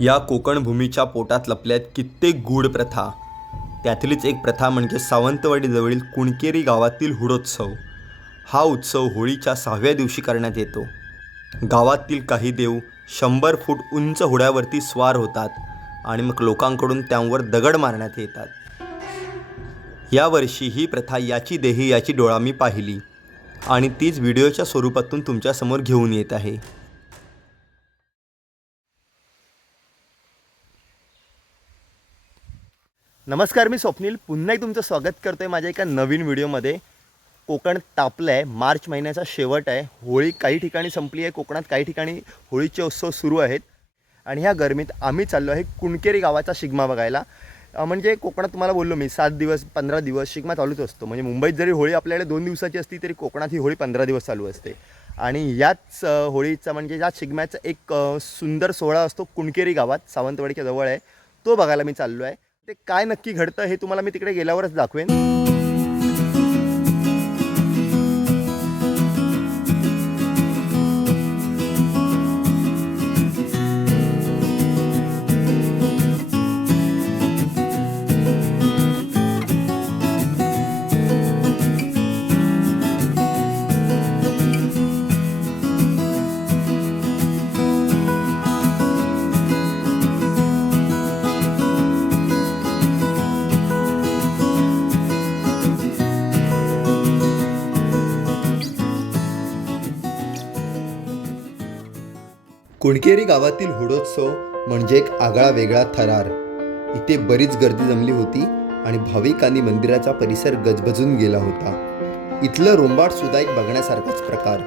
या कोकणभूमीच्या पोटात लपल्यात कित्येक गूढ प्रथा. त्यातलीच एक प्रथा म्हणजे सावंतवाडीजवळील कुणकेरी गावातील हुडोत्सव. हा उत्सव होळीच्या सहाव्या दिवशी करण्यात येतो. गावातील काही देव शंभर फूट उंच हुड्यावरती स्वार होतात आणि मग लोकांकडून त्यांवर दगड मारण्यात येतात. यावर्षी ही प्रथा याची देही याची डोळा मी पाहिली आणि तीच व्हिडिओच्या स्वरूपातून तुमच्यासमोर घेऊन येत आहे. नमस्कार मी स्वप्नील. पुन्हा एक तुमचं स्वागत करतो आहे माझ्या एका नवीन व्हिडिओमध्ये. कोकण तापलं आहे मार्च महिन्याचा शेवट आहे. होळी काही ठिकाणी संपली आहे. कोकणात काही ठिकाणी होळीचे उत्सव सुरू आहेत. आणि ह्या गरमीत आम्ही चाललो आहे कुणकेरी गावाचा शिगमा बघायला. म्हणजे कोकणात तुम्हाला बोललो मी सात दिवस पंधरा दिवस शिगमा चालूच असतो. म्हणजे मुंबईत जरी होळी आपल्याकडे दोन दिवसाची असती तरी कोकणात ही होळी पंधरा दिवस चालू असते. आणि याच होळीचा म्हणजे या शिगम्याचा एक सुंदर सोहळा असतो कुणकेरी गावात सावंतवाडीच्या जवळ आहे. तो बघायला मी चाललो आहे ते काय नक्की घडतं हे तुम्हाला मी तिकडे गेल्यावरच दाखवेन. कुणकेरी गावातील हुडोत्सव म्हणजे एक आगळा वेगळा थरार. इथे बरीच गर्दी जमली होती आणि भाविकांनी मंदिराचा परिसर गजबजून गेला होता. इथलं रोंबाट सुद्धा एक बघण्यासारखाच प्रकार.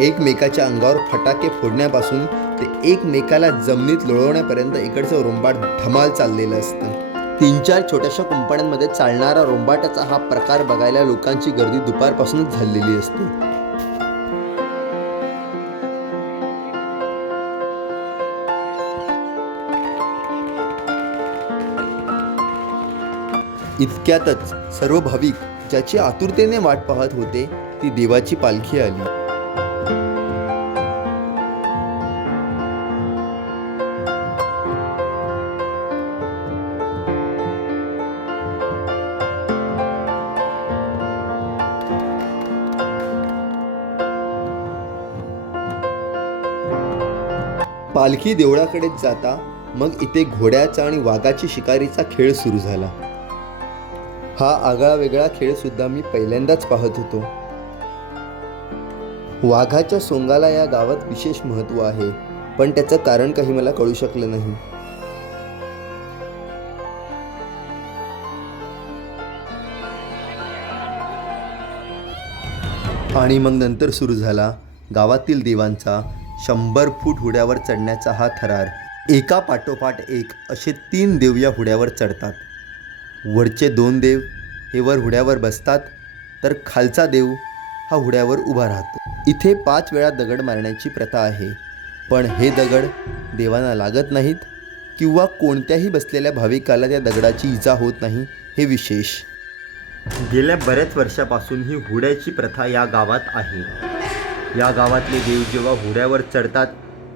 एकमेकाच्या अंगावर फटाके फोडण्यापासून ते एकमेकाला जमिनीत लोळवण्यापर्यंत इकडचं रोंबाट धमाल चाललेलं असतं. तीन चार छोट्याशा कुंपण्यांमध्ये चालणारा रोंबाटाचा हा प्रकार बघायला लोकांची गर्दी दुपारपासूनच झालेली असते. इतक्यातच सर्व भाविक ज्याची आतुरतेने वाट पाहत होते ती देवाची पालखी आली. पालखी देवळाकडेच जाता मग इथे घोड्याचा आणि वाघाची शिकारीचा खेळ सुरू झाला. हा आगळा वेगळा खेळ सुद्धा मी पहिल्यांदाच पाहत होतो. वाघाच्या सोंगाला या गावात विशेष महत्त्व आहे पण त्याचं कारण काही मला कळू शकलं नाही. आणि मग नंतर सुरू झाला गावातील देवांचा शंभर फूट हुड्यावर चढण्याचा हा थरार. एका पाठोपाठ एक असे तीन देव या हुड्यावर चढतात. वरचे दोन देव हे वर हुड्यावर बसतात तर खालचा देव हा हुड्यावर उभा राहतो. इथे पाच वेळा दगड मारण्याची प्रथा आहे पण हे दगड देवांना लागत नाहीत किंवा कोणत्याही बसलेल्या भाविकाला त्या दगडाची इजा होत नाही हे विशेष. गेल्या बऱ्याच वर्षापासून ही हुड्याची प्रथा या गावात आहे. या गावातले देव जेव्हा हुड्यावर चढतात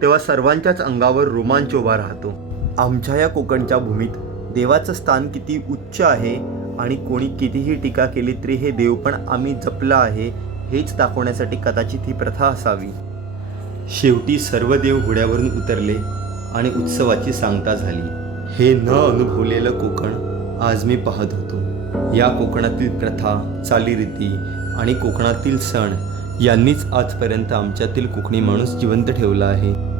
तेव्हा सर्वांच्याच अंगावर रोमांच उभा राहतो. आमच्या या कोकणच्या भूमीत देवाचं स्थान किती उच्च आहे आणि कोणी कितीही टीका केली तरी हे देव पण आम्ही जपलं आहे हेच दाखवण्यासाठी कदाचित ही प्रथा असावी. शेवटी सर्व देव घोड्यावरून उतरले आणि उत्सवाची सांगता झाली. हे न अनुभवलेलं कोकण आज मी पाहत होतो. या कोकणातील प्रथा चालीरीती आणि कोकणातील सण यांनीच आजपर्यंत आमच्यातील कोकणी माणूस जिवंत ठेवला आहे.